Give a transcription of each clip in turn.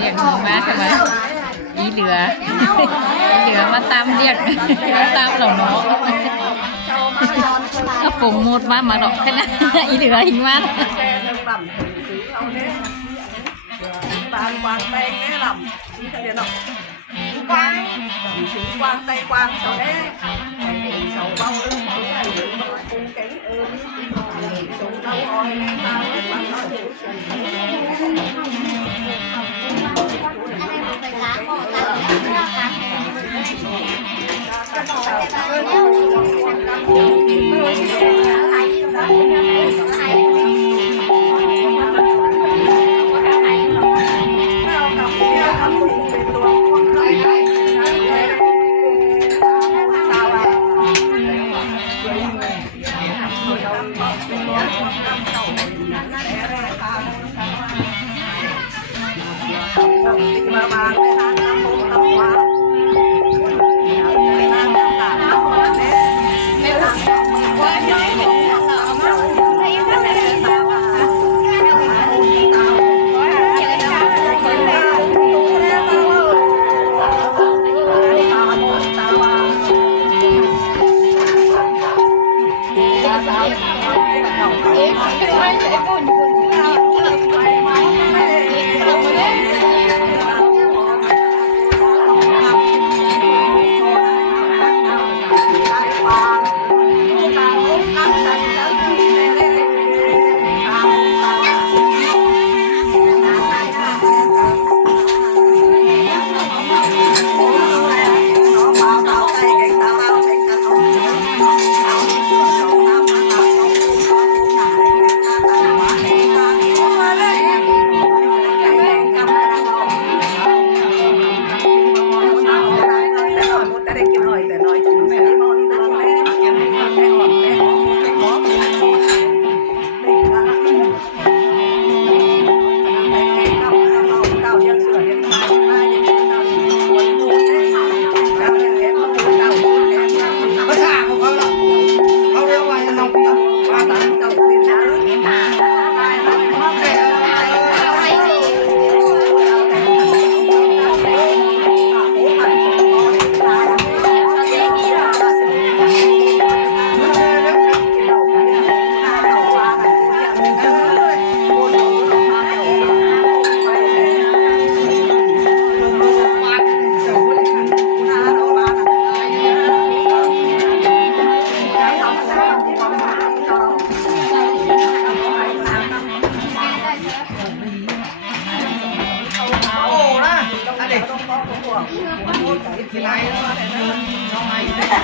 เรียกมึงมาใช่ไหมอีเหลือมาตามเรียกมาตามเราเนาะก็ปรุงหมดมาดอกแค่นั้นอีเหลือหิงมาก bàn quàng tay nghe lầm chỉ cần điện động quang chỉ quang tay quang sau đấy sau bao lưng cùng cái sầu đau oi nghe ta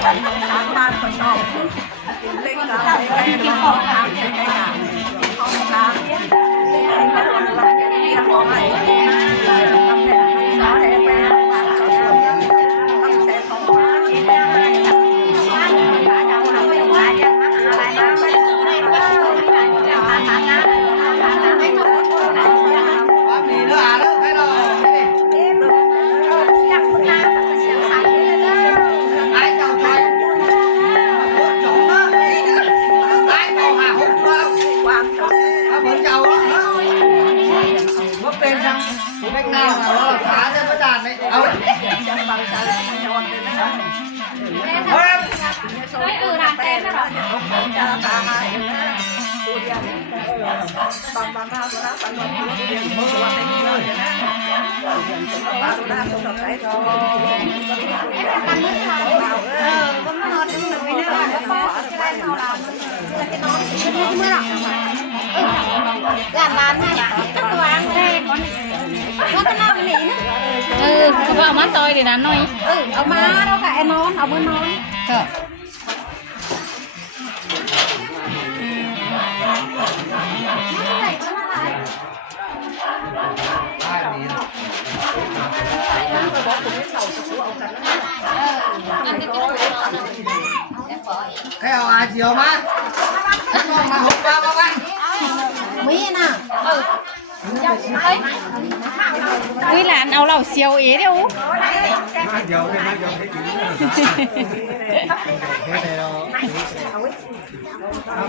bằng nói sáng ban còn đỏ linh cả cái không làm cái cả không làm cái bắt đầu là cái kia có này năm này sáu này bé mà sáu tuổi năm sẽ không quá chỉ bé này đã đâu là cái quá chân mắt lại ba mấy này gì nữa à đó thấy rồi tên sang cách nào là nó là phá ra cái đàn đấy đâu đàn tên đó rồi làm này tất toán đây có cái nào cái này nữa có bảo mắt tôi để làm nói ông má đâu cả nón ông mới nón cái nào ai chiều má con mà hút vào bao anh mỹ nè Ui là ăn lẩu xìu ế đấy ú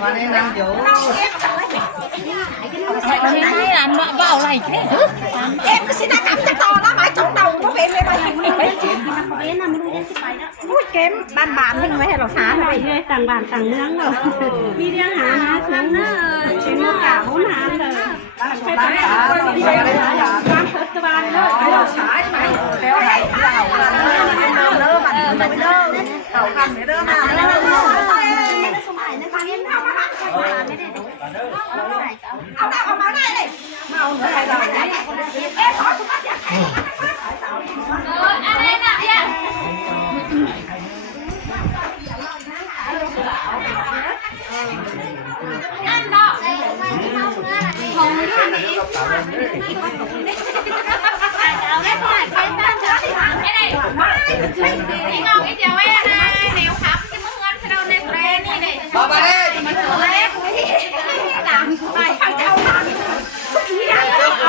มาในนั่งเดี๋ยว ไม่ได้ร้านว่าเอาอะไรแค่ em cứ xin cắm cho to đó mày chống đầu có bên lên mày ui kém ban bàn nhưng mấy là xá này เลยต่างบ้านต่างเมืองเนาะมีเรื่องหาซื้อเนาะเป็นโอกาสของหาเลยไปไปความเพิดบานเลย xá mày đéo này đỡ mà đỡ đầu cầm để đỡ màเอาดาวออกมาได้เลยมาเอาได้เลยเอ๊ะขอสุภาพอย่างอะไรน่ะเนี่ยนั่นดอกของมันทำเองเอาได้ขนาดเป็นตั้งใจไอ้ไหนนี่งงไอ้เจ้าแม่นะแนวขับจะมึงเงินเราในแบรนด์นี่เลย มาดิ มันตัวเล็กตามไปข้างเจ้าทาง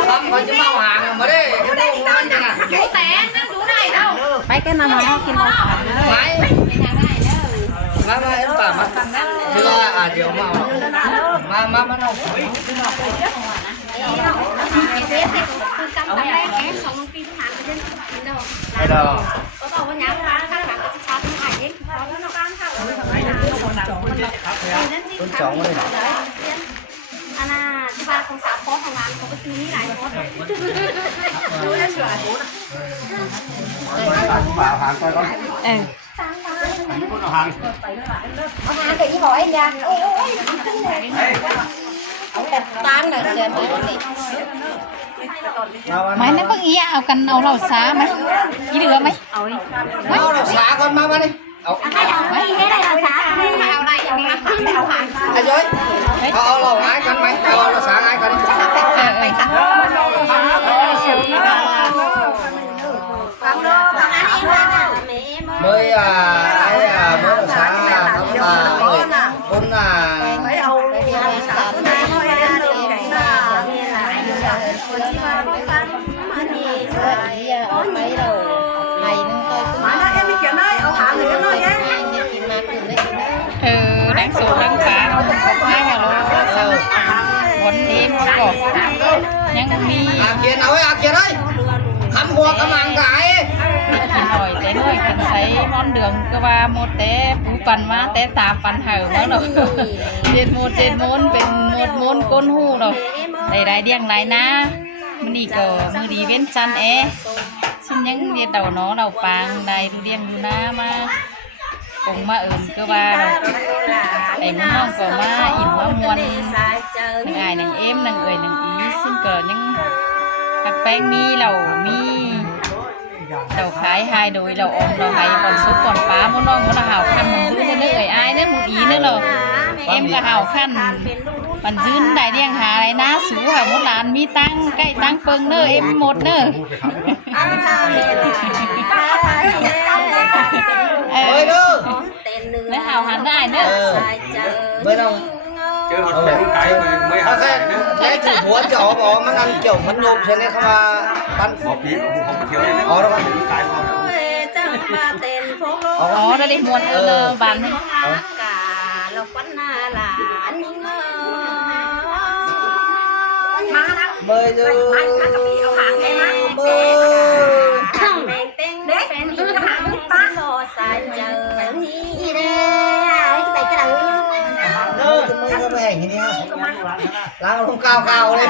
ทำคนจะมาหางมาดิจะดูมันยังไง ดูแต่นั่งดูได้đâu ไปกันนะน้องกินเราขัน ไปมาเอ็มป่ามาคือว่าเดี๋ยวมามาน้อง คือจำตำแรกแกสองปีที่ผ่านไปเล่นกินดอก ไอ้ดอก ก็บอกว่าย้ำร้านข้างหลังก็จะชาร์จถ่ายเองพอแล้วนอกบ้านค่ะนั่นสิ ต้นสองเลย อันน่ะที่บ้านของสาวพ่อของร้านเขาก็ซื้อนี่หลายรถดูแลเฉย ป่าหางก่อนก่อน เอาหาแต่ยี่ห้อไอ้เนี่ยโอ้ยเอาแต่ตามหน่อยเสียไปนี่ ไม่นั่นเพิ่งอีเอากันเอาเราซ้าไหมอีเหลือไหมเอา เราสาคนมาดิเอา ไม่ได้เราช้าไม่เอาอะไรอย่างนี้ไม่เอาหาง ไอ้ย้อยเอาเราหายกันไหมเอาเราสาหายกัน ไปค่ะ mới mới sáng là con mấy âu xả cái này thôi em được cái là mà nó em đi kiện ơi âu thả người em nói nhé ดังสูงดังฟ้าเราผมก็ให้มาเราวันนี้มันก็ยังมี kiện ơi kiện ơi khăm hoa khăm hàng cái กินหน่อยแต่น้อยกันใส่มอนเดืองก็ว่าหมดแต่ปูปันมาแต่ตาปันเห่าแล้วเนาะเจ็ดมูเป็นหมดก้นหูเนาะได้เดียงไรนะมันนี่ก็มือดีเว้นจันฉันยังเรียนเดาเนาะเดาปางได้ดูเดียงดูน้ามาองมาก็ว่าไอ้น้องก็มาอินว่ามวนนางไอ้นางเอ็มนางเอ๋ยนางอีซึ่งก็ยังหักแป้งมีเราขายหายโดยเราอมเราหายก่อนซุปก่อนฟ้ามันน้องมันหาวคันมันซื้อเนื้อเอ๋ยไอ้เนี่ยมุดอีเนี่ยเราเอ็มก็หาวคันมันซื้อได้เรียงหาอะไรนะสูหาหมดหลานมีตั้งใกล้ตั้งเปิงเนื้อเอ็มหมดเนื้อơi đưa ไม่หาวหันได้เนื้อ bên đâu chứ họ sẽ cái mấy nó hạt sẽ này nữa lấy thịt của chó bỏ nó ăn kiểu mình nhục thế này không mà bắn bỏ phí cũng không có thiếu đấy đó bạn cái không อ๋อได้มวนบัน bơi dư bơi cái mày hành gì lao không cao cao lên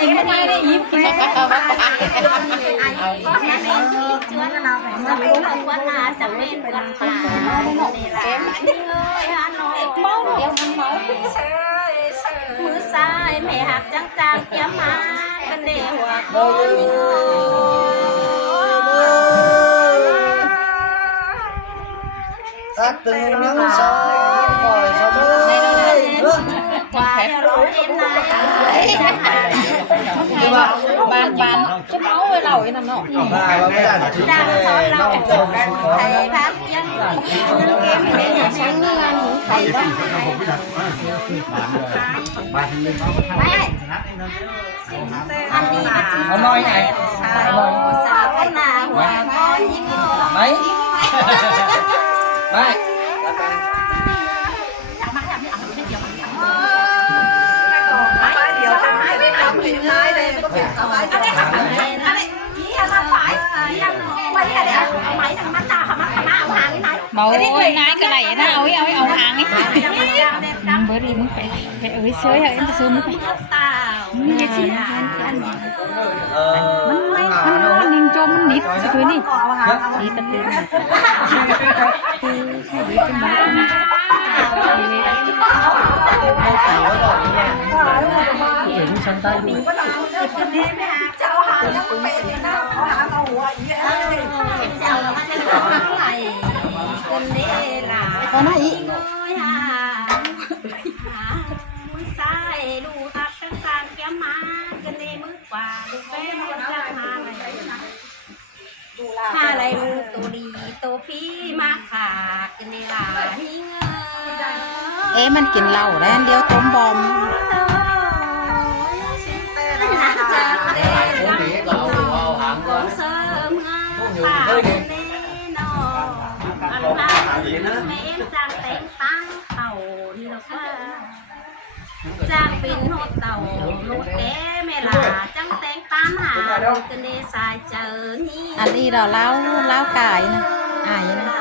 กินไม่ได้ได้ยิบกินไม่ได้บ้ามือซ้ายไม่หักจังจังย้ำมากันเดียวโอ้ย ta từng nắng gió khỏi gió mây Hoài rồi em này bàn cái máu với lẩu cái nằm nọ và cái đàn chỉ là nông trồng có thầy phát dân em để nhà sáng thầy đó anh đi ông nói này sao cái nào hòa con với mấy mấy người hai đây có chuyện ở đây ở đây ở đây chỉ là phải quay ở đây máy thằng mắt ta mắt thằng nào hàng cái này เมาโอ้ยนายก็ไหลนะเอาหางไอ้เบอร์ดีมึงไปเอ้ยเชื่อเอ็นจะซื้อมึงไปมึงจะชี้มันนิ่งโจมมันนิดสักทีนี่นี่ตะเกียบคือให้ดีจังเลยเห็นฉันได้ด้วย cháu hàng nó bể thì nó có hàng ở ngoài vậy cháu nó sẽ có này con đi là con này sai đủ thật sẵn sàng kéo má cái này bước qua đủ bé con trang hà này đủ tổ đi tổ phi má khả cái này là hình เอ๊ะมันกินเหล้าได้อันเดียวต้มบอม Trang pin hốt tàu lút té mẹ là trắng tên tám hà cần đi xài chờ nhí อันนี้เราเล้าไก่นะอ่ายนะ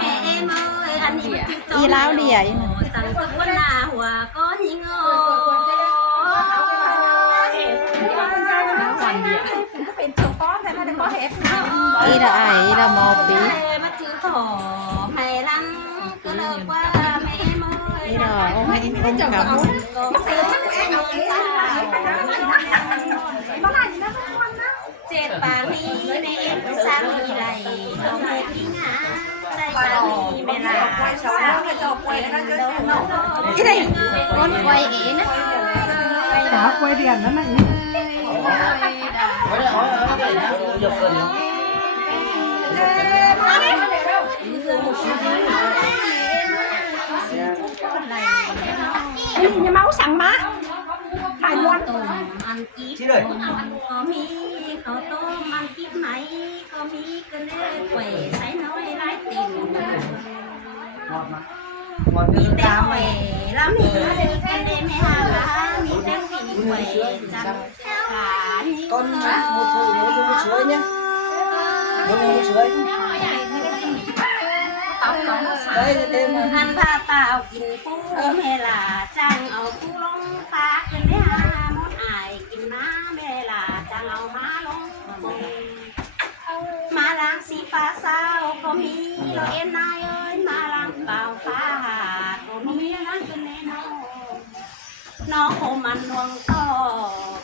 mẹ em ơi anh điอีเล้าเดียยนะ สั่งทุกวันหน้าหัวก็ยิงเป็นตัวป้อนแต่ไม่ได้ป้อนเห็บ อีเราไออีเรามอปี มาจื้อถอไม่ลังก็เลิกว่าแม่เมื่อย อีเราองค์กับ เจ็บปากนี้แม่สร้างมีไรเราไม่ทิ้งหาใจปากนี้แม่ลาสร้างให้จบไว้แล้วจะที่ไหนคนไวเอ๋นะ Cả quay đèn đó này. Dọc cơn nữa. Nhưng máu sẵn má. Thầy luôn. Ăn Chị đây. Có mi có tôm ăn kíp máy có mi cứ lê quẩy sấy nói lái tìm mi té quẩy lắm mi cái đêm hà lá mi té quẩy chẳng cả ni Con một phụ nữ vô suối nhá. Vô suối. Đây thêm ăn pha taoกินปูแม่ล่ะจังเอาปูลงฟ้าขึ้นได้หามดอายกินม้าแม่ล่ะจังเอาม้าลงมาล้างสีฟ้าเศร้าก็มีเราเอ็นนายเอ้ยมาล้างเปล่าฟ้าก็มีล้างขึ้นแน่นอนน้องโคมันดวงต่อ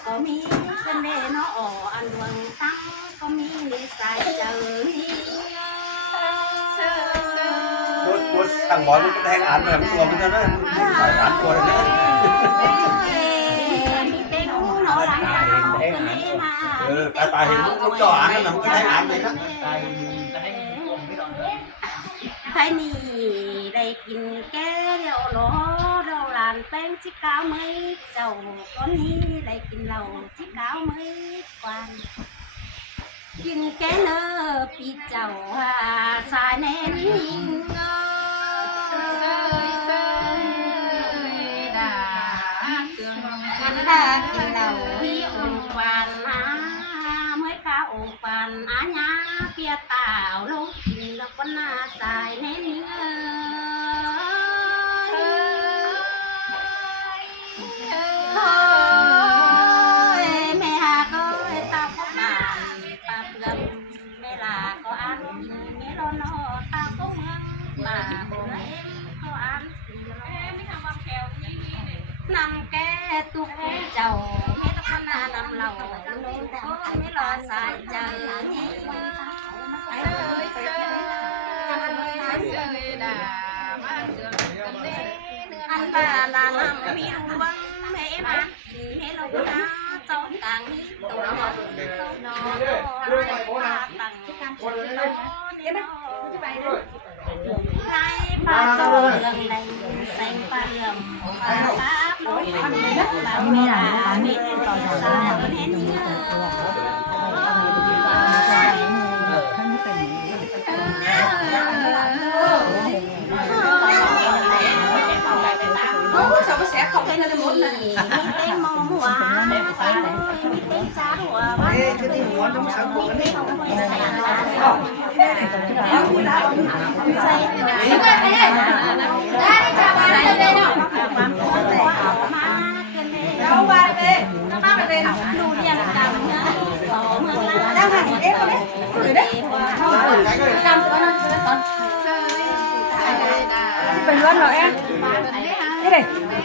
ก็มีขึ้นแน่นออันดวงตั้งก็มีนิสัยเจอนี่Bos thằng bói nó đang án rồi, chùa mình nó phải án chùa đấy nhá. Tại hiện lúc cho án nó cái đang án đấy đó. ใครนี่ได้กินแก่เดี๋ยวรอเราหลานแป้งชิก้าวไหมเจ้าคนนี้ได้กินเราชิก้าวไหมกวนกินแก่เนอปีเจ้าสายแน่นหิงกันดากินเราที่องค์วันนะเมื่อข้าองค์วันอาญาเปียตาวลูกกินแล้วก็น่าสายแน่นหิงแม่หาก็ตาพบบ้านตาเพื่อนแม่ลาก็อ่านแม่รอนอตาก็เมืองมาเอ็มก็อ่านนำแก่ตุกเจ้าแม่ตะพนานำเราลูกไม่รอสายเจอนี่อันบาลานำมีอุบังแม่มาแม่เราหน้าเจ้ากลางนี้ตัวนอนนอนตั้งคนเราเนี่ยนะไรฟ้าโจรเรื่องใดแสงฟ้าเหลื่อมฟ้าฟ้าโปรยบางเวลาไม่ต่อสายเห็นเงาส เป็นอะไรหมดเลยมีเต็มมองหัวมีเต็มจ้าหัวบ้าน เอ๊ะจะได้หัวน้องสังบุกันนี่ ใส่เราบ้านเลยเราบ้านเลยดูเรียงกันนะสองเมืองลาวแล้วหันเอ๊ะคนนี้หรือได้จำตัวนั้นตอนเป็นวันเหรอเอ๊ะนี่เลย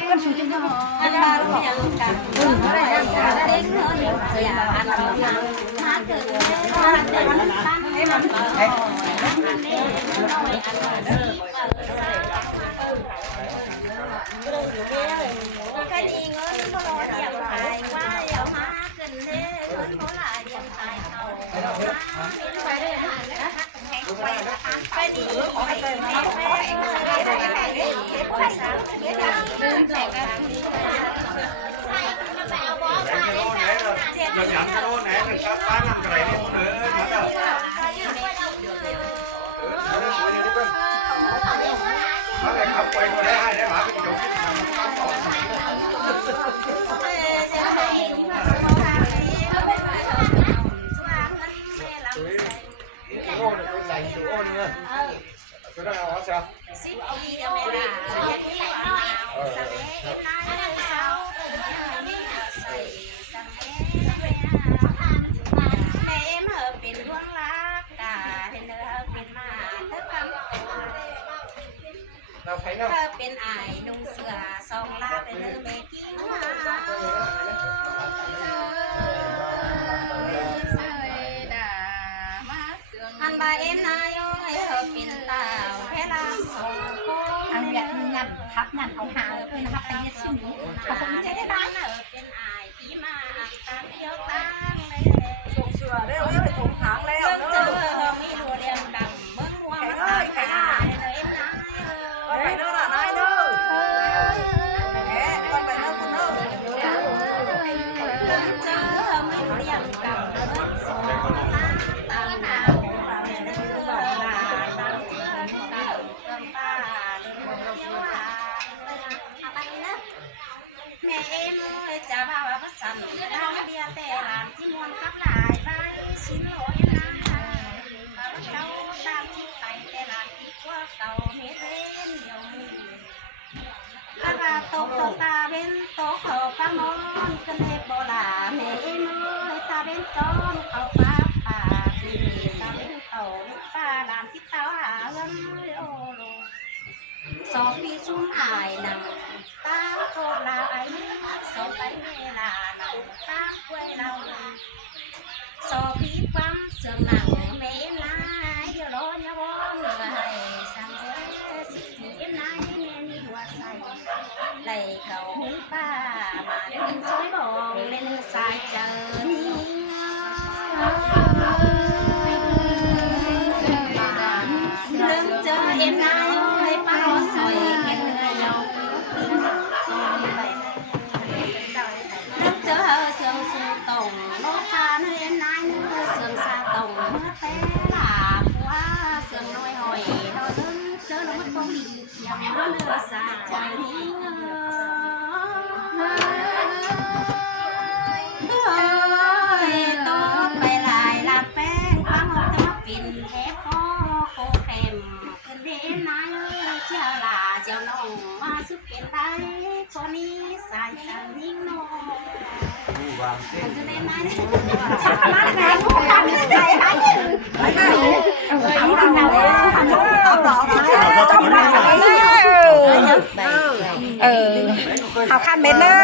กันสูงจริงๆอันมาเรียงกันอะไรกันเด็กน้อยเสียอันเรามาเกิดมาเกิดวันตั้งให้มันแค่นี้เงินก็รอเดียวหายว่าเดี๋ยวหาเกินเด้เงินเขาหลายเดียวหายเอาไปได้หานะไปดีไปเติมไปอยากโดนไหนเป็นกับป้านั่งไกลนี่หมดเลยมาแล้วมาเลยขับไปก็ได้ให้ได้หมาเป็นจงที่ทำป้าต่อโอ้ยใส่ตัวโอ้นี่เลยก็ได้เอาซะเราใครเนาะ เป็นไอ้นุ่งเสื้อสองลาไปเลยเมกี้มาอันบาเอ็นนายโอ้ยเธอเป็นตาวแค่ลาสองคนอันแบบงานทับงานเอาหางเลยนะครับไปเนี่ยชิ้นนี้เขาคงจะได้ร้านเป็นไอ้ที่มาตามเที่ยวตั้งเลย ส่งเสือเร็วไปถงถางแล้ว เจอมีรัวเรียงดำเมื่อมัวมาตายเลยนะ ไปเด้อล่ะนายเด้อแหมคนไปเด้อคุณเด้อ เจอมีเรียงดำเมื่อสองตามหาแม่เอ็มจะว่าว่าภาษาเราเบียแต่หลานที่มวนขับหลายบ้านชิ้นร้อยนะเจ้าตามที่ไปแต่หลานที่กว่าเก่าเฮ็ดเล่นเดียวมือตาตกตาเป็นโตเขาปามอนกันเล็บโบราณแม่เอ็มตาเป็นจอมเขาป้าป่าตาเป็นเขาป้าหลานที่เต้าหาเงินโอโลสองปีซุ่มอายนำตาโคลาไอ้สองไปเวลานำตาควยเราสองปีความเสื่อมหนังเมนายเดี๋ยวรออย่าวอนให้สั่งสิเอ็มนายให้แม่มีหัวใส่ไหลเขาหุ้นป้ามาเล่นซอยบองเล่นสายเจอนี่เริ่มเจอเอ็มนายให้ป้ารอสอยเงินเงยเอาเริ่มเจอเสื่อมสูงตรงโลคาเอ็มนายเนื้อเสื่อมซาตรงเมื่อแต่หลาบว่าเสื่อมน้อยหอยเราเริ่มเจอแล้วมันต้องดีอย่างเนื้อสาใจต่อไปหลายลาแป้งความออกจะมาปิ่นแค่พ่อโคเค็มขึ้นเด่นนายเจ้าลาเจ้าน้องมาสุดเป็นไรคนนี้สายสันนิ่งนอง วางเส้น จะเล่นนายชักมาแรงผู้ขับใจหายยืนเอาขั้นเบ็ดเลย